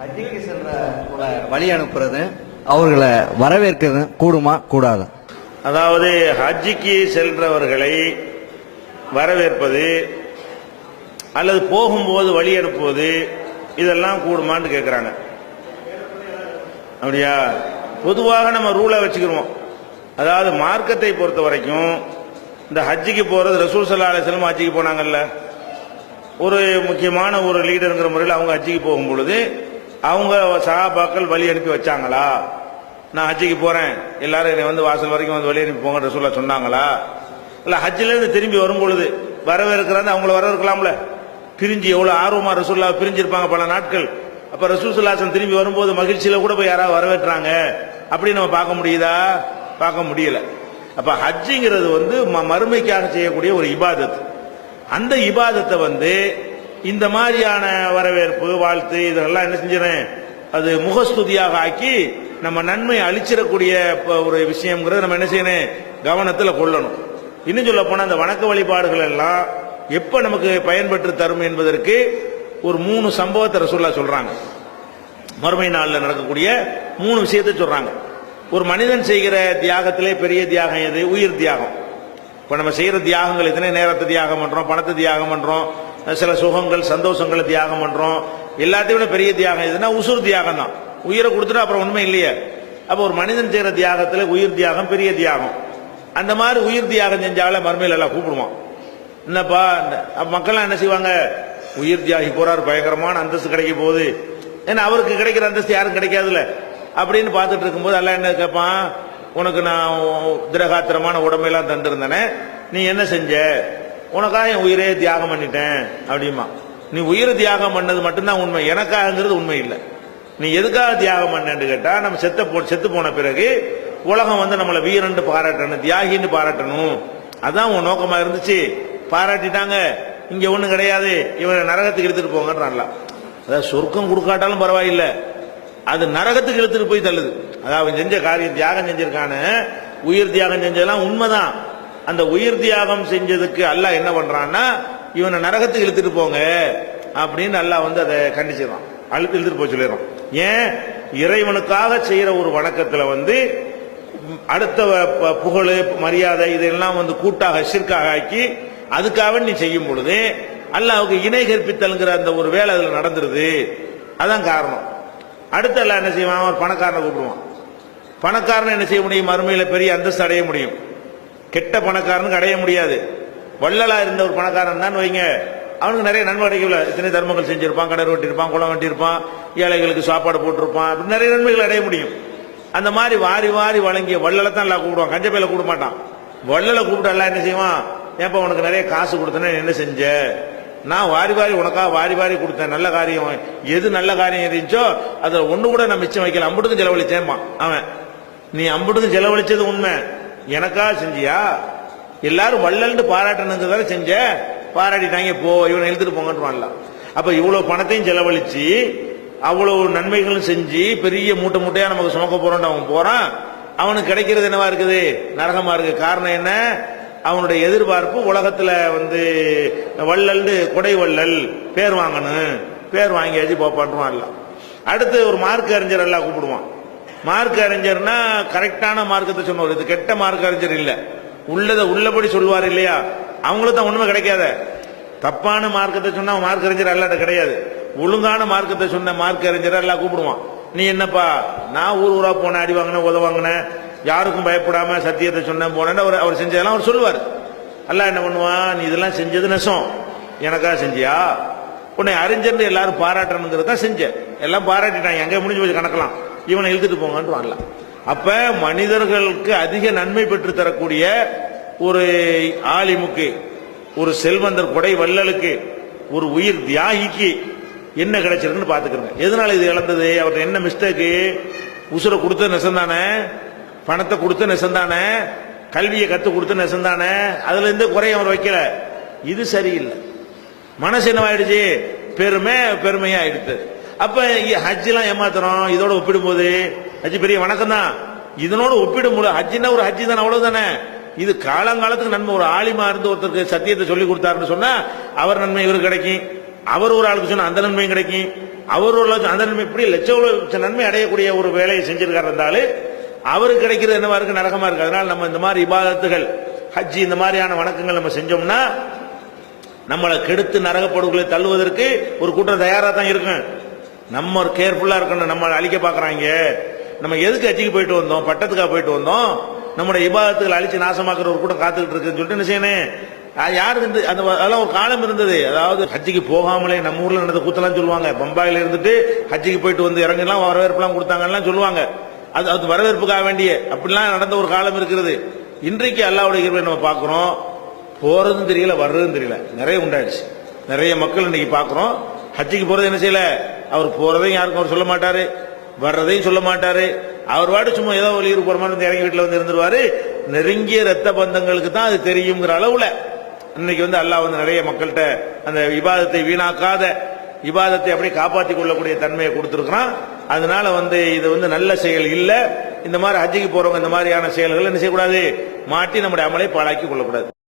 ஹஜ்ஜிக்கு செல்ற வழி அனுப்புறது அவர்களை வரவேற்கிறது கூடுமா கூடாது? அதாவது ஹஜ்ஜிக்கு செல்றவர்களை வரவேற்பது அல்லது போகும்போது வழி அனுப்புவது இதெல்லாம் கூடுமான்னு கேட்குறாங்க அப்படியா? பொதுவாக நம்ம ரூலை வச்சுக்கிருவோம். அதாவது மார்க்கத்தை பொறுத்த வரைக்கும் இந்த ஹஜ்ஜிக்கு போகிறது ரசூல் சல்லா அலிஸ்லம் ஹஜ்ஜிக்கு போனாங்கல்ல. ஒரு முக்கியமான ஒரு லீடருங்கிற முறையில் அவங்க ஹஜ்ஜிக்கு போகும் பொழுது அவங்க சகாபாக்கள் வழி அனுப்பி வச்சாங்களா? நான் ஹஜ்ஜிக்கு போறேன். எல்லாரும் என்னை வந்து வாசல் வரைக்கும் வந்து வழி அனுப்பி போங்கன்ற சொல்ல சொன்னாங்களா? இல்ல ஹஜ்ஜில இருந்து திரும்பி வரும் பொழுது வரவேற்கிறாங்க அவங்கள வரவேற்கலாம்ல. பிரிஞ்சு எவ்வளவு ஆர்வமா ரசூல்லா பிரிஞ்சிருப்பாங்க பல நாட்கள். அப்ப ரசூசுல்லாசன் திரும்பி வரும்போது மகிழ்ச்சியில கூட போய் யாராவது வரவேற்றாங்க? அப்படி நம்ம பார்க்க முடியுதா? பார்க்க முடியல. அப்ப ஹஜ்ஜிங்கிறது வந்து ம- மறுமைக்காக செய்யக்கூடிய ஒரு இபாதத். அந்த இபாதத்தை வந்து இந்த மாதிரியான வரவேற்பு வாழ்த்து இதெல்லாம் என்ன செஞ்சிடறேன் அது முகஸ்துதியாக ஆக்கி நம்ம நன்மை அழிச்சிடக்கூடிய ஒரு விஷயங்கிறத நம்ம என்ன செய்யணும்? கவனத்தில் கொள்ளணும். இன்னும் சொல்ல போனால் அந்த வணக்க வழிபாடுகள் எல்லாம் எப்போ நமக்கு பயன்பெற்று தரும் என்பதற்கு ஒரு மூணு சம்பவத்தை ரசூல்லா சொல்றாங்க. மறுமை நாளில் நடக்கக்கூடிய மூணு விஷயத்தை சொல்றாங்க. ஒரு மனிதன் செய்கிற தியாகத்திலே பெரிய தியாகம் எது? உயிர் தியாகம். இப்போ நம்ம செய்கிற தியாகங்கள் எத்தனை? நேரத்தை தியாகம் பண்ணுறோம் பணத்தை தியாகம் பண்ணுறோம் சில சுகங்கள் சந்தோஷங்களை தியாகம் பண்றோம். எல்லாத்தையும் விட பெரிய தியாகம் எதுனா உசுர் தியாகம் தான். உயிரை கொடுத்துட்டு அப்புறம் உண்மை இல்லையே. அப்ப ஒரு மனிதன் செய்யற தியாகத்துல உயிர் தியாகம் பெரிய தியாகம். அந்த மாதிரி உயிர் தியாகம் செஞ்சால மறுமையில் எல்லாம் கூப்பிடுவான். என்னப்பா மக்கள்லாம் என்ன செய்வாங்க? உயிர் தியாகி போறாரு பயங்கரமான அந்தஸ்து கிடைக்க போகுது. ஏன்னா அவருக்கு கிடைக்கிற அந்தஸ்து யாரும் கிடைக்காதுல்ல. அப்படின்னு பார்த்துட்டு இருக்கும்போது எல்லாம் என்ன கேட்பான் உனக்கு நான் திரகாத்திரமான உடம்பெல்லாம் தந்திருந்தேனே. நீ என்ன செஞ்ச? உனக்காக என் உயிரே தியாகம் பண்ணிட்டேன் அப்படிமா நீ உயிரை தியாகம் பண்ணது மட்டும்தான் உண்மை. எனக்காகங்கிறது உண்மை இல்லை. நீ எதுக்காக தியாகம் பண்ணேன்னு கேட்டா நம்ம செத்த போ செத்து போன பிறகு உலகம் வந்து நம்மளை வீரன்ட்டு பாராட்டணும் தியாகின்னு பாராட்டணும். அதான் உன் நோக்கமா இருந்துச்சு. பாராட்டிட்டாங்க. இங்க ஒண்ணும் கிடையாது. இவனை நரகத்துக்கு எடுத்துட்டு போங்கன்றான்லாம் அதாவது சொர்க்கம் கொடுக்காட்டாலும் பரவாயில்லை. அது நரகத்துக்கு எடுத்துட்டு போய் தள்ளுது. அதாவது அவன் செஞ்ச காரியம் தியாகம் செஞ்சிருக்கானு உயிர் தியாகம் செஞ்சதெல்லாம் உண்மைதான். அந்த உயிர் தியாகம் செஞ்சதுக்கு அல்லாஹ் என்ன பண்றான்னா இவனை நரகத்துக்கு இழுத்துட்டு போங்க அப்படின்னு அல்லாஹ் வந்து அதை கண்டிச்சிடறான். அழுத்து இழுத்துட்டு போய் சொல்லிடுறான். ஏன்? இறைவனுக்காக செய்யற ஒரு வணக்கத்துல வந்து அடுத்த ப- புகழ் மரியாதை இதெல்லாம் வந்து கூட்டாக சிற்காக ஆக்கி அதுக்காக நீ செய்யும் பொழுது அல்லாவுக்கு இணை கற்பித்தல்ங்கிற அந்த ஒரு வேலை அதுல நடந்துருது. அதான் காரணம். அடுத்து எல்லாம் என்ன செய்வான்? ஒரு பணக்காரனை கூப்பிடுவான். பணக்காரன் என்ன செய்ய முடியும்? மறுமையில் பெரிய அந்தஸ்து அடைய முடியும். கெட்ட பணக்காரனுக்கு அடைய முடியாது. வள்ளலா இருந்த ஒரு பணக்காரன் தான் வைங்க. அவனுக்கு நிறைய நன்மை கிடைக்கல இத்தனை தர்மங்கள் செஞ்சிருப்பான் கடை வெட்டியிருப்பான் குளம் வெட்டியிருப்பான் ஏழைகளுக்கு சாப்பாடு போட்டிருப்பான். அப்படி நிறைய நன்மைகள் அடைய முடியும். அந்த மாதிரி வாரி வாரி வழங்கிய வள்ளலை தான் எல்லாம் கூப்பிடுவான். கஞ்சப்பையில பையில கூப்பிட மாட்டான். வள்ளலை கூப்பிட்டு எல்லாம் என்ன செய்வான்? ஏப்பா உனக்கு நிறைய காசு கொடுத்தேன்னு என்ன செஞ்ச? நான் வாரி வாரி உனக்காக வாரி வாரி கொடுத்தேன். நல்ல காரியம். எது நல்ல காரியம் இருந்துச்சோ அதில் ஒன்று கூட நான் மிச்சம் வைக்கல. அம்புட்டுக்கும் செலவழிச்சேம்மா அவன் நீ அம்புட்டுக்கும் செலவழிச்சது உண்மை. எனக்கா செஞ்சியா? எல்லாரும் வள்ளல்னு பாராட்டணுங்கிறதால செஞ்ச? பாராட்டிட்டாங்க போ இவனை எழுத்துட்டு போங்கன்றான்ல அப்ப இவ்வளவு பணத்தையும் செலவழிச்சு அவ்வளவு நன்மைகளும் செஞ்சு பெரிய மூட்டை மூட்டையா நமக்கு சுமக்க போறோம்னு அவன் போறான். அவனுக்கு கிடைக்கிறது என்னவா இருக்குது? நரகமா இருக்கு. காரணம் என்ன? அவனுடைய எதிர்பார்ப்பு உலகத்துல வந்து வள்ளல்னு கொடை வள்ளல். பேர் வாங்கணும். பேர் வாங்கியாச்சு போப்பான்றான் அடுத்து ஒரு மார்க் அறிஞர் எல்லாம் கூப்பிடுவான். மார்க் அறிஞர்னா கரெக்டான மார்க்கத்தை சொன்னவர். இது கெட்ட மார்க் அறிஞர் இல்ல. உள்ளத உள்ளபடி சொல்வார் இல்லையா? அவங்களுக்கு தான் ஒண்ணுமே கிடைக்காத. தப்பான மார்க்கத்தை சொன்னா மார்க் அறிஞர் அல்லாட்ட கிடையாது. ஒழுங்கான மார்க்கத்தை சொன்ன மார்க் அறிஞர் எல்லாம் கூப்பிடுவான். நீ என்னப்பா நான் ஊர் ஊரா போன அடி வாங்கினேன் உத வாங்கினேன். யாருக்கும் பயப்படாம சத்தியத்தை சொன்னேன் போனேன்னு அவர் அவர் செஞ்சதெல்லாம் அவர் சொல்லுவார். அல்ல என்ன பண்ணுவான்? நீ இதெல்லாம் செஞ்சது நெசம். எனக்கா செஞ்சியா? உன்னை அறிஞர்னு எல்லாரும் பாராட்டணுங்கிறது தான் செஞ்ச எல்லாம் பாராட்டிட்டாங்க. எங்க முடிஞ்சு போய் கணக்கலாம் இவனை இழுத்துட்டு போங்கன்னு வரல. அப்ப மனிதர்களுக்கு அதிக நன்மை பெற்று தரக்கூடிய ஒரு ஆலிமுக்கு ஒரு செல்வந்தர் கொடை வள்ளலுக்கு ஒரு உயிர் தியாகிக்கு என்ன கிடைச்சிருக்குன்னு பாத்துக்கிறோங்க எதனால இது இழந்தது? அவர்கிட்ட என்ன மிஸ்டேக்கு உசுரை கொடுத்த நெசந்தானே? பணத்தை கொடுத்த நெசந்தானே? கல்வியை கத்து கொடுத்த நெசந்தானே? அதுல இருந்து குறைய அவர் வைக்கல. இது சரியில்லை. மனசு என்னவாயிடுச்சு? பெருமை பெருமையா ஆயிடுச்சு அப்ப ஹஜ் எல்லாம் ஏமாத்துறோம். இதோட ஒப்பிடும்போது ஹஜ் பெரிய வணக்கம் தான் இதனோட ஒப்பிடும்போது ஹஜ்னா ஒரு ஹஜ் தானே அவ்வளவுதானே? இது காலங்காலத்துக்கு நன்மை. ஒரு ஆலிமா இருந்து ஒருத்தருக்கு சத்தியத்தை சொல்லி கொடுத்தாருன்னு சொன்னா அவர் நன்மை இவருக்கு கிடைக்கும். அவர் ஒரு ஆளுக்கு சொன்னா அந்த நன்மையும் கிடைக்கும். அவர் ஒரு அந்த நன்மை இப்படி லட்ச லட்சம் நன்மை அடையக்கூடிய ஒரு வேலையை செஞ்சிருக்காரு இருந்தாலும் அவருக்கு கிடைக்கிறது என்னவா இருக்கு நரகமா இருக்கு. அதனால நம்ம இந்த மாதிரி இபாதத்துகள் ஹஜ்ஜி இந்த மாதிரியான வணக்கங்கள் நம்ம செஞ்சோம்னா நம்மளை கெடுத்து நரகப்படுகளை தள்ளுவதற்கு ஒரு கூட்டம் தயாரா தான் இருக்கும். நம்ம ஒரு கேர்ஃபுல்லா இருக்கணும். நம்ம அழிக்க பாக்குறாங்க நம்ம எதுக்கு அச்சுக்கு போயிட்டு வந்தோம்? பட்டத்துக்காக போயிட்டு வந்தோம். நம்முடைய இபாதத்துகளை அழிச்சு நாசமாக்குற ஒரு கூட்டம் காத்துக்கிட்டு இருக்குன்னு சொல்லிட்டு என்ன செய்யணும்? அது யாரு இருந்து அந்த அதெல்லாம் ஒரு காலம் இருந்தது. அதாவது ஹஜ்ஜிக்கு போகாமலே நம்ம ஊர்ல நடந்த கூத்தெல்லாம் சொல்லுவாங்க. பம்பாயில இருந்துட்டு ஹஜ்ஜிக்கு போயிட்டு வந்து இறங்கலாம் வரவேற்பெல்லாம் கொடுத்தாங்கலாம் சொல்லுவாங்க. அது அது வரவேற்புக்காக வேண்டிய அப்படிலாம் நடந்த ஒரு காலம் இருக்கிறது. இன்றைக்கு அல்லாவுடைய கிருபையை நம்ம பார்க்குறோம். போறதும் தெரியல வர்றதும் தெரியல. நிறைய உண்டாயிடுச்சு. நிறைய மக்கள் இன்னைக்கு பார்க்குறோம். ஹஜ்ஜிக்கு போறது என்ன செய்யல? அவர் போறதையும் யாருக்கும் அவர் சொல்ல மாட்டாரு வர்றதையும் சொல்ல மாட்டாரு. அவர் வாட்டு சும்மா ஏதோ ஒரு லீவு போற மாதிரி வந்து இறங்கி வீட்டில் வந்து இருந்துருவாரு. நெருங்கிய ரத்த பந்தங்களுக்கு தான் அது தெரியுங்கிற அளவுல இன்னைக்கு வந்து அல்லாஹ் வந்து நிறைய மக்கள்கிட்ட அந்த விவாதத்தை வீணாக்காத விவாதத்தை அப்படியே காப்பாற்றி கொள்ளக்கூடிய தன்மையை கொடுத்துருக்கிறான். அதனால வந்து இது வந்து நல்ல செயல் இல்ல. இந்த மாதிரி ஹஜ்ஜிக்கு போறவங்க இந்த மாதிரியான செயல்கள் என்ன செய்யக்கூடாது? மாட்டி நம்முடைய அமலை பாழாக்கி கொள்ளக்கூடாது.